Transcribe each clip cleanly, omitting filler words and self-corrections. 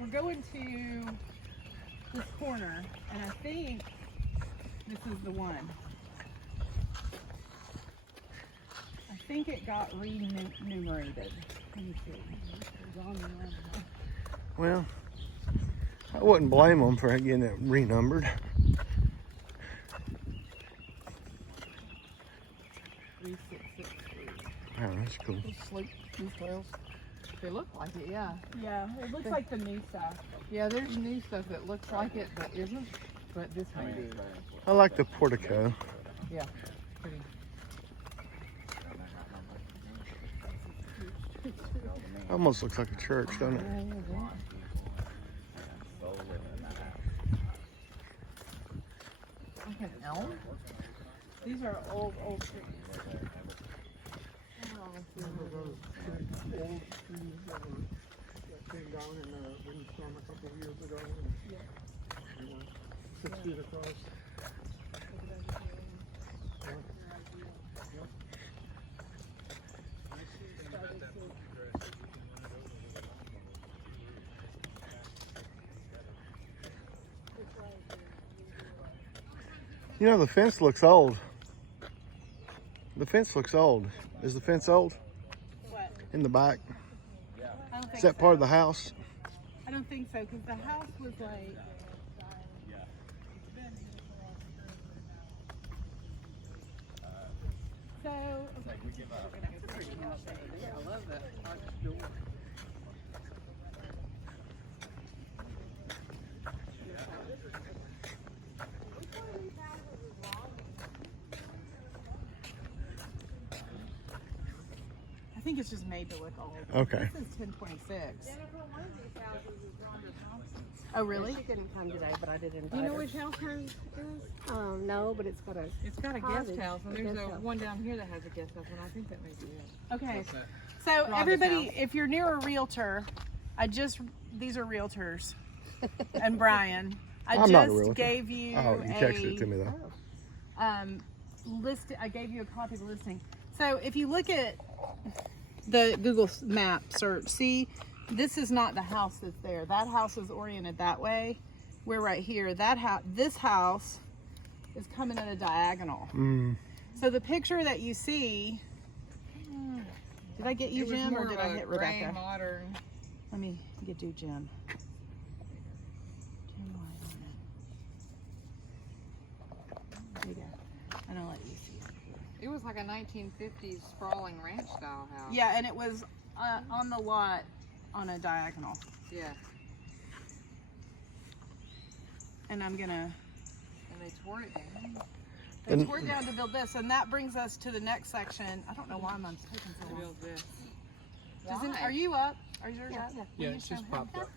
we're going to this corner, and I think this is the one. I think it got renumerated. Let me see. Well, I wouldn't blame them for getting it renumbered. 3663. Oh, that's cool. Those sleek details. They look like it, yeah. Yeah, it looks like the new stuff. Yeah, there's new stuff that looks like it but isn't. But this may be. I like the portico. Yeah, pretty. Almost looks like a church, doesn't it? Like an elm? These are old trees. Remember those big old trees that came down in the windstorm a couple of years ago? Yeah. 6 feet across. You know, the fence looks old. The fence looks old. Is the fence old? What? In the back? I don't think Is that so. part of the house? I don't think so, because the house was like... So, Yeah, I love that. I think it's just made to look old. Okay. This is 1026. Jennifer, one of these houses is Rhonda Thompson's. Oh, really? She couldn't come today, but I did invite Do you know her. which house hers is? No, but it's got a. It's got a cottage. guest house, and A there's guest a house. one down here that has a guest house, and I think that may be it. Okay. What's that? So Rhonda's everybody, house. if you're near a realtor, these are realtors. And Brian, I I'm not a just realtor. gave you Oh, you texted it to me though. I gave you a copy of the listing. So if you look at the Google map search, see, this is not the house that's there. That house is oriented that way. We're right here. This house is coming at a diagonal. Mm. So the picture that you see, did I get you, It was Jim, more or did of I a hit gray, Rebecca? modern. Let me get you, Jim. There you go. I don't let you see it. It was like a 1950s sprawling ranch style house. Yeah, and it was on the lot on a diagonal. Yeah. And I'm gonna. And they tore it down. They And- tore down to build this, and that brings us to the next section. I don't know why mine's taking so To long. build this. Are you up? Are yours up? Yeah. Yeah, Will you it's just show him? popped up.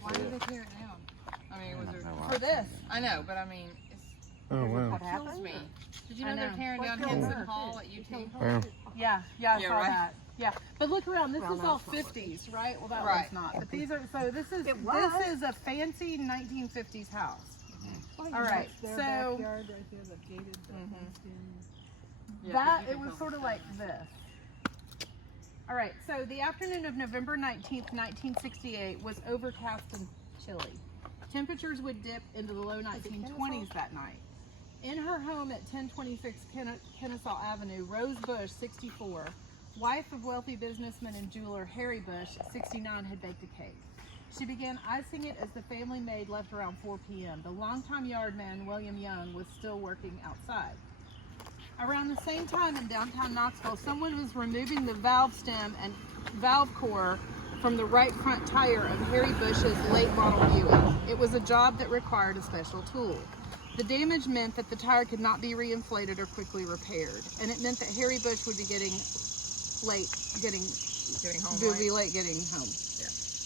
Why did they tear it down? I mean, was there... For this. I know, but I mean, Oh wow. it kills me. Did you I know they're know. tearing down What Henson color? Hall at UT? Wow. Yeah, I Yeah, saw right. that. Yeah, but look around. This Well, is no, all it's not working. 50s, right? Well, that Right. one's not. But these are. So this is It was. this is a fancy 1950s house. All right, so that it was sort of like this. All right, so the afternoon of November 19th, 1968 was overcast and chilly. Temperatures would dip into the low 1920s that night. In her home at 1026 Kennesaw Avenue, Rose Bush, 64, wife of wealthy businessman and jeweler Harry Bush, 69, had baked a cake. She began icing it as the family maid left around 4 p.m. The longtime yard man, William Young, was still working outside. Around the same time in downtown Knoxville, someone was removing the valve stem and valve core from the right front tire of Harry Bush's late model Buick. It was a job that required a special tool. The damage meant that the tire could not be reinflated or quickly repaired, and it meant that Harry Bush would be getting home late getting home.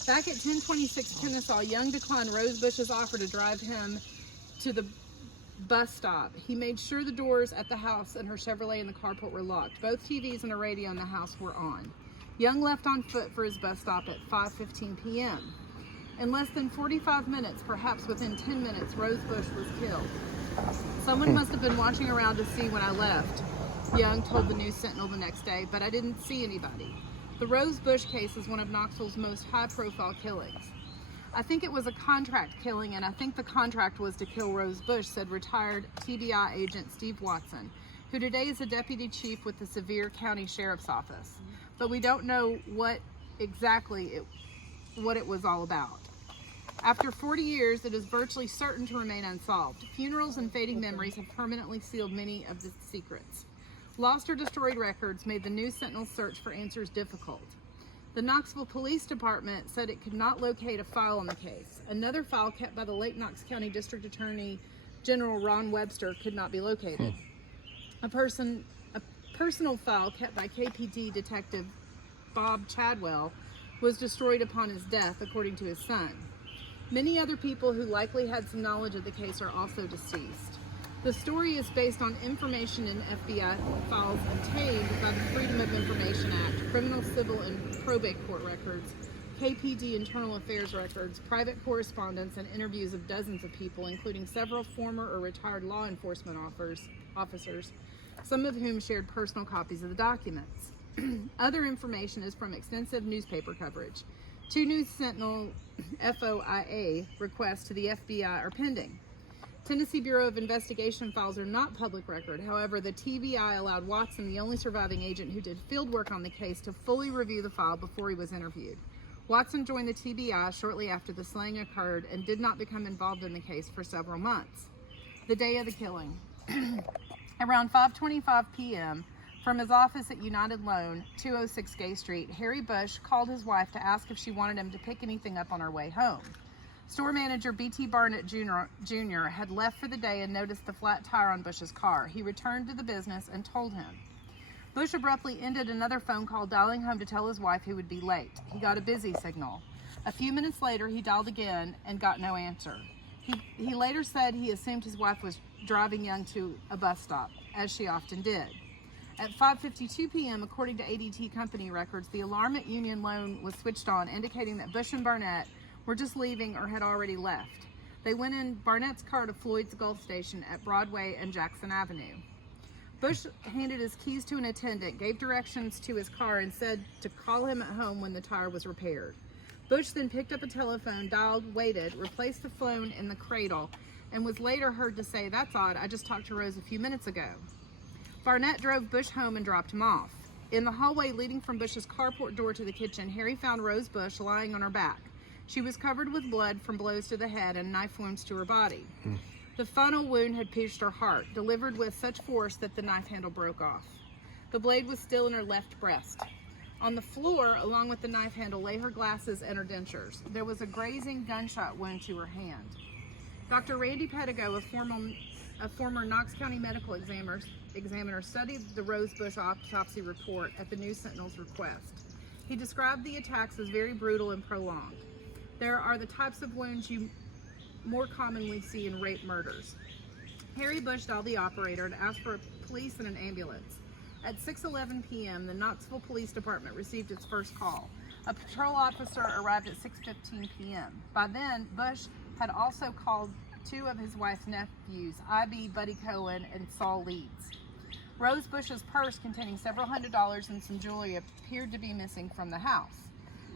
Back at 1026 Kennesaw, Young declined Rose Bush's offer to drive him to the bus stop. He made sure the doors at the house and her Chevrolet in the carport were locked. Both TVs and a radio in the house were on. Young left on foot for his bus stop at 5:15 p.m. In less than 45 minutes, perhaps within 10 minutes, Rose Bush was killed. Someone must have been watching around to see when I left, Young told the News Sentinel the next day, but I didn't see anybody. The Rose Bush case is one of Knoxville's most high-profile killings. I think it was a contract killing, and I think the contract was to kill Rose Bush, said retired TBI agent Steve Watson, who today is a deputy chief with the Sevier County Sheriff's Office. But we don't know what it was all about. After 40 years, it is virtually certain to remain unsolved. Funerals and fading memories have permanently sealed many of the secrets. Lost or destroyed records made the News Sentinel's search for answers difficult. The Knoxville Police Department said it could not locate a file on the case. Another file kept by the Lake Knox County District Attorney General Ron Webster could not be located. A personal file kept by KPD Detective Bob Chadwell was destroyed upon his death, according to his son. Many other people who likely had some knowledge of the case are also deceased. The story is based on information in FBI files obtained by the Freedom of Information Act, criminal, civil, and probate court records, KPD internal affairs records, private correspondence, and interviews of dozens of people, including several former or retired law enforcement officers, some of whom shared personal copies of the documents. Other information is from extensive newspaper coverage. 2 News Sentinel FOIA requests to the FBI are pending. Tennessee Bureau of Investigation files are not public record. However, the TBI allowed Watson, the only surviving agent who did field work on the case, to fully review the file before he was interviewed. Watson joined the TBI shortly after the slaying occurred and did not become involved in the case for several months. The day of the killing. Around 5:25 p.m., from his office at United Loan, 206 Gay Street, Harry Bush called his wife to ask if she wanted him to pick anything up on her way home. Store manager B.T. Barnett Jr. had left for the day and noticed the flat tire on Bush's car. He returned to the business and told him. Bush abruptly ended another phone call, dialing home to tell his wife he would be late. He got a busy signal. A few minutes later, he dialed again and got no answer. He later said he assumed his wife was driving Young to a bus stop, as she often did. At 5:52 p.m., according to ADT company records, the alarm at Union Loan was switched on, indicating that Bush and Barnett were just leaving or had already left. They went in Barnett's car to Floyd's Gulf Station at Broadway and Jackson Avenue. Bush handed his keys to an attendant, gave directions to his car, and said to call him at home when the tire was repaired. Bush then picked up a telephone, dialed, waited, replaced the phone in the cradle, and was later heard to say, "That's odd, I just talked to Rose a few minutes ago." Barnett drove Bush home and dropped him off. In the hallway leading from Bush's carport door to the kitchen, Harry found Rose Bush lying on her back. She was covered with blood from blows to the head and knife wounds to her body. The final wound had pierced her heart, delivered with such force that the knife handle broke off. The blade was still in her left breast. On the floor, along with the knife handle, lay her glasses and her dentures. There was a grazing gunshot wound to her hand. Dr. Randy Pedigo, a former Knox County medical examiner, studied the Rose Bush autopsy report at the News Sentinel's request. He described the attacks as very brutal and prolonged. There are the types of wounds you more commonly see in rape murders. Harry Bush dialed the operator and asked for police and an ambulance. At 6:11 p.m., the Knoxville Police Department received its first call. A patrol officer arrived at 6:15 p.m. By then, Bush had also called 2 of his wife's nephews, I.B. Buddy Cohen and Saul Leeds. Rose Bush's purse containing several $100s and some jewelry appeared to be missing from the house.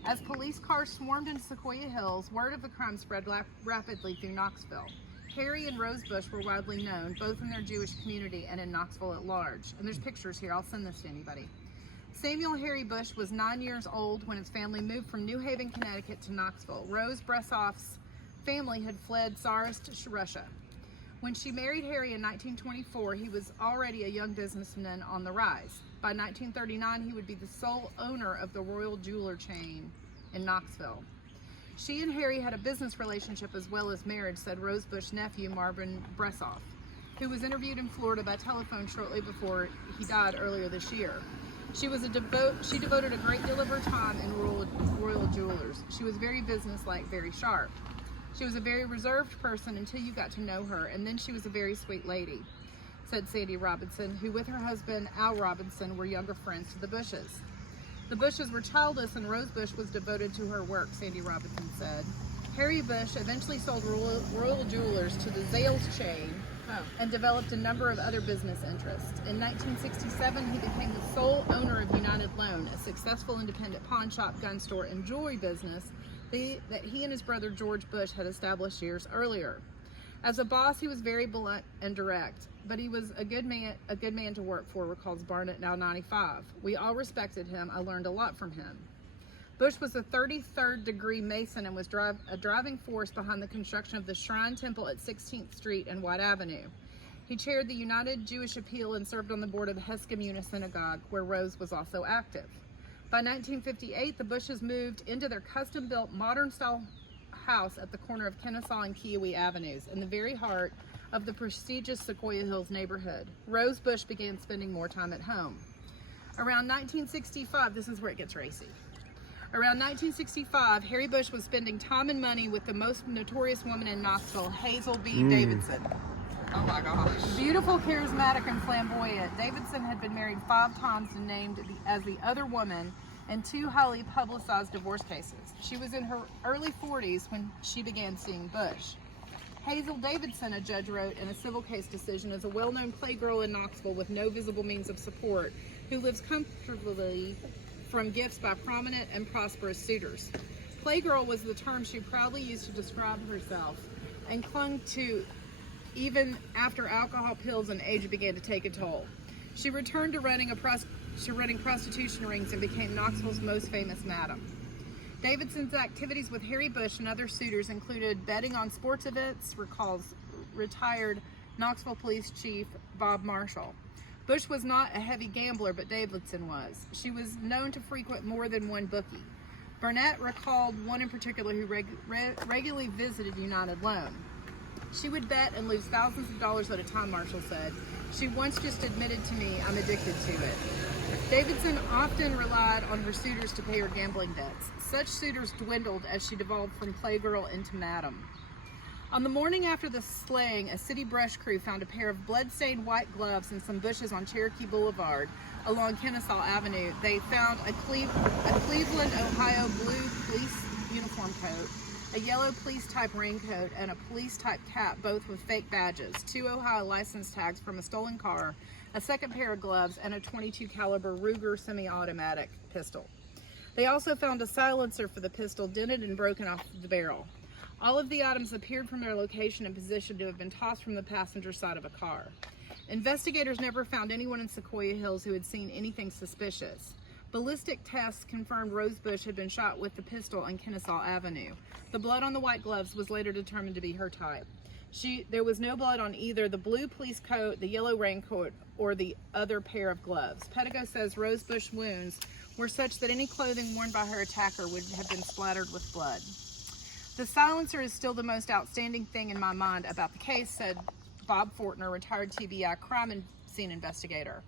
As police cars swarmed into Sequoyah Hills, word of the crime spread rapidly through Knoxville. Harry and Rose Bush were widely known, both in their Jewish community and in Knoxville at large. And there's pictures here. I'll send this to anybody. Samuel Harry Bush was 9 years old when his family moved from New Haven, Connecticut to Knoxville. Rose Bressoff's family had fled Tsarist Russia. When she married Harry in 1924, he was already a young businessman on the rise. By 1939, he would be the sole owner of the Royal Jeweler chain in Knoxville. She and Harry had a business relationship as well as marriage, said Rose Bush's nephew, Marvin Bressoff, who was interviewed in Florida by telephone shortly before he died earlier this year. She devoted a great deal of her time in Royal Jewelers. She was very businesslike, very sharp. She was a very reserved person until you got to know her, and then she was a very sweet lady, said Sandy Robinson, who with her husband, Al Robinson, were younger friends to the Bushes. The Bushes were childless and Rose Bush was devoted to her work, Sandy Robinson said. Harry Bush eventually sold Royal Jewelers to the Zales chain and developed a number of other business interests. In 1967, he became the sole owner of United Loan, a successful independent pawn shop, gun store, and jewelry business that he and his brother George Bush had established years earlier. As a boss, he was very blunt and direct, but he was a good man to work for, recalls Barnett, now 95. We all respected him. I learned a lot from him. Bush was a 33rd degree Mason and was a driving force behind the construction of the Shrine Temple at 16th Street and White Avenue. He chaired the United Jewish Appeal and served on the board of the Heskemuna Synagogue, where Rose was also active. By 1958, the Bushes moved into their custom-built, modern-style house at the corner of Kennesaw and Kiowee Avenues, in the very heart of the prestigious Sequoyah Hills neighborhood. Rose Bush began spending more time at home. Around 1965, this is where it gets racy. Around 1965, Harry Bush was spending time and money with the most notorious woman in Knoxville, Hazel B. Davidson. Oh my gosh. Beautiful, charismatic, and flamboyant, Davidson had been married 5 times and named as the other woman in 2 highly publicized divorce cases. She was in her early 40s when she began seeing Bush. Hazel Davidson, a judge wrote in a civil case decision, is a well-known playgirl in Knoxville with no visible means of support who lives comfortably from gifts by prominent and prosperous suitors. Playgirl was the term she proudly used to describe herself and clung to even after alcohol, pills, and age began to take a toll. She returned to running prostitution rings and became Knoxville's most famous madam. Davidson's activities with Harry Bush and other suitors included betting on sports events, recalls retired Knoxville Police Chief Bob Marshall. Bush was not a heavy gambler, but Davidson was. She was known to frequent more than one bookie. Burnett recalled one in particular who regularly visited United Loan. She would bet and lose thousands of dollars at a time, Marshall said. She once just admitted to me, I'm addicted to it. Davidson often relied on her suitors to pay her gambling debts. Such suitors dwindled as she devolved from playgirl into madam. On the morning after the slaying, a city brush crew found a pair of blood-stained white gloves and some bushes on Cherokee Boulevard along Kennesaw Avenue. They found a Cleveland, Ohio blue police uniform coat, a yellow police-type raincoat, and a police-type cap, both with fake badges, 2 Ohio license tags from a stolen car, a second pair of gloves, and a .22 caliber Ruger semi-automatic pistol. They also found a silencer for the pistol dented and broken off the barrel. All of the items appeared from their location and position to have been tossed from the passenger side of a car. Investigators never found anyone in Sequoyah Hills who had seen anything suspicious. Ballistic tests confirmed Rose Bush had been shot with the pistol on Kennesaw Avenue. The blood on the white gloves was later determined to be her type. There was no blood on either the blue police coat, the yellow raincoat, or the other pair of gloves. Pedigo says Rose Bush's wounds were such that any clothing worn by her attacker would have been splattered with blood. The silencer is still the most outstanding thing in my mind about the case, said Bob Fortner, retired TBI crime scene investigator.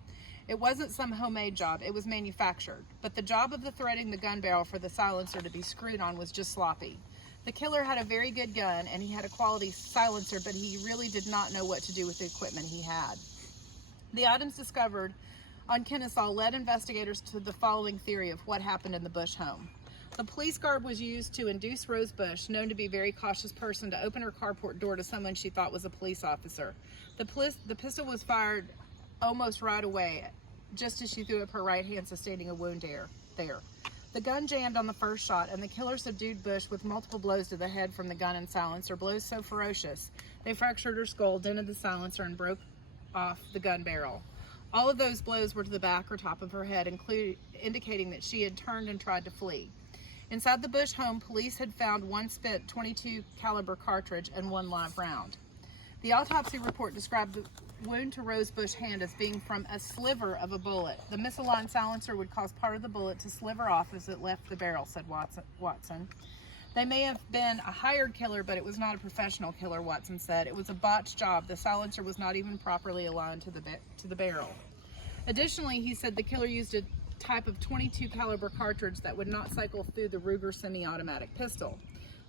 It wasn't some homemade job, it was manufactured. But the job of the threading the gun barrel for the silencer to be screwed on was just sloppy. The killer had a very good gun and he had a quality silencer, but he really did not know what to do with the equipment he had. The items discovered on Kennesaw led investigators to the following theory of what happened in the Bush home. The police guard was used to induce Rose Bush, known to be a very cautious person, to open her carport door to someone she thought was a police officer. The pistol was fired almost right away, just as she threw up her right hand, sustaining a wound there. The gun jammed on the first shot, and the killer subdued Bush with multiple blows to the head from the gun and silencer, blows so ferocious they fractured her skull, dented the silencer, and broke off the gun barrel. All of those blows were to the back or top of her head, indicating that she had turned and tried to flee. Inside the Bush home, police had found one spent .22 caliber cartridge and 1 live round. The autopsy report described the wound to Rose Bush's hand as being from a sliver of a bullet. The misaligned silencer would cause part of the bullet to sliver off as it left the barrel, said Watson. They may have been a hired killer, but it was not a professional killer, Watson said. It was a botched job. The silencer was not even properly aligned to the barrel. Additionally, he said the killer used a type of .22 caliber cartridge that would not cycle through the Ruger semi-automatic pistol.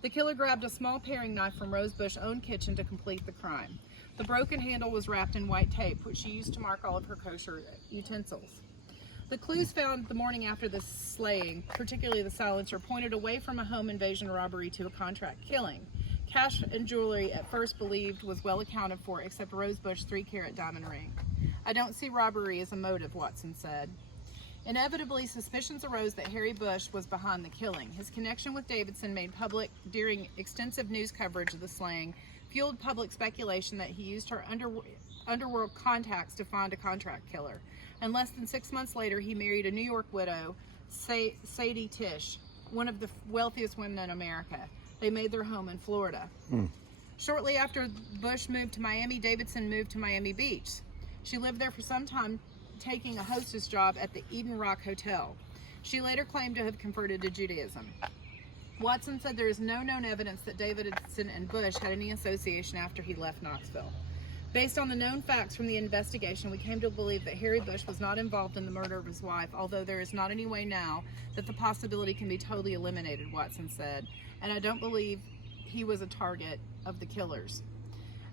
The killer grabbed a small paring knife from Rose Bush's own kitchen to complete the crime. The broken handle was wrapped in white tape, which she used to mark all of her kosher utensils. The clues found the morning after the slaying, particularly the silencer, pointed away from a home invasion robbery to a contract killing. Cash and jewelry at first believed was well accounted for except a rosebush 3-carat diamond ring. I don't see robbery as a motive, Watson said. Inevitably, suspicions arose that Harry Bush was behind the killing. His connection with Davidson, made public during extensive news coverage of the slaying, fueled public speculation that he used her underworld contacts to find a contract killer. And less than 6 months later, he married a New York widow, Sadie Tisch, one of the wealthiest women in America. They made their home in Florida. Shortly after Bush moved to Miami, Davidson moved to Miami Beach. She lived there for some time, taking a hostess job at the Eden Rock Hotel. She later claimed to have converted to Judaism. Watson said there is no known evidence that Davidson and Bush had any association after he left Knoxville. Based on the known facts from the investigation, we came to believe that Harry Bush was not involved in the murder of his wife, although there is not any way now that the possibility can be totally eliminated, Watson said, and I don't believe he was a target of the killers.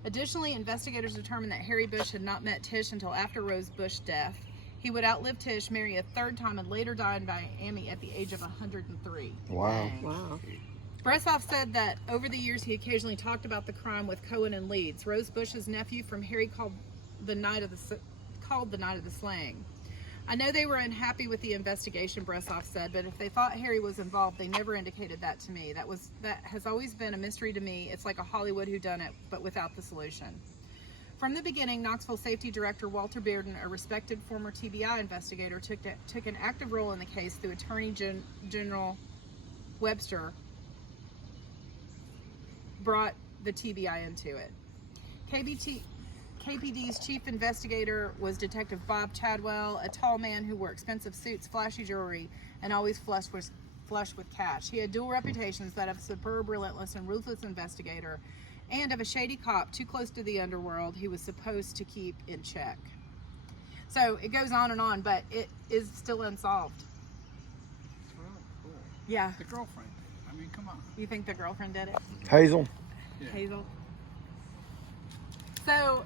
Additionally, investigators determined that Harry Bush had not met Tish until after Rose Bush's death. He would outlive Tish, marry a third time, and later die in Miami at the age of 103. Wow. Wow. Bressoff said that over the years he occasionally talked about the crime with Cohen and Leeds. Rose Bush's nephew from Harry called the night of the slaying. I know they were unhappy with the investigation, Bressoff said, but if they thought Harry was involved, they never indicated that to me. That has always been a mystery to me. It's like a Hollywood whodunit, but without the solution. From the beginning, Knoxville Safety Director Walter Bearden, a respected former TBI investigator, took an active role in the case through Attorney General Webster brought the TBI into it. KPD's chief investigator was Detective Bob Chadwell, a tall man who wore expensive suits, flashy jewelry, and always flush with cash. He had dual reputations, that of a superb, relentless, and ruthless investigator, and of a shady cop too close to the underworld he was supposed to keep in check. So it goes on and on, but it is still unsolved. It's really cool. Yeah. The girlfriend. I mean, come on. You think the girlfriend did it? Hazel. Yeah. Hazel. So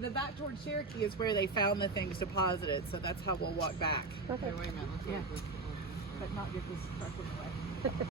the back toward Cherokee is where they found the things deposited, so that's how we'll walk back. Okay. Hey, wait a minute. Yeah. But not get this truck in the way.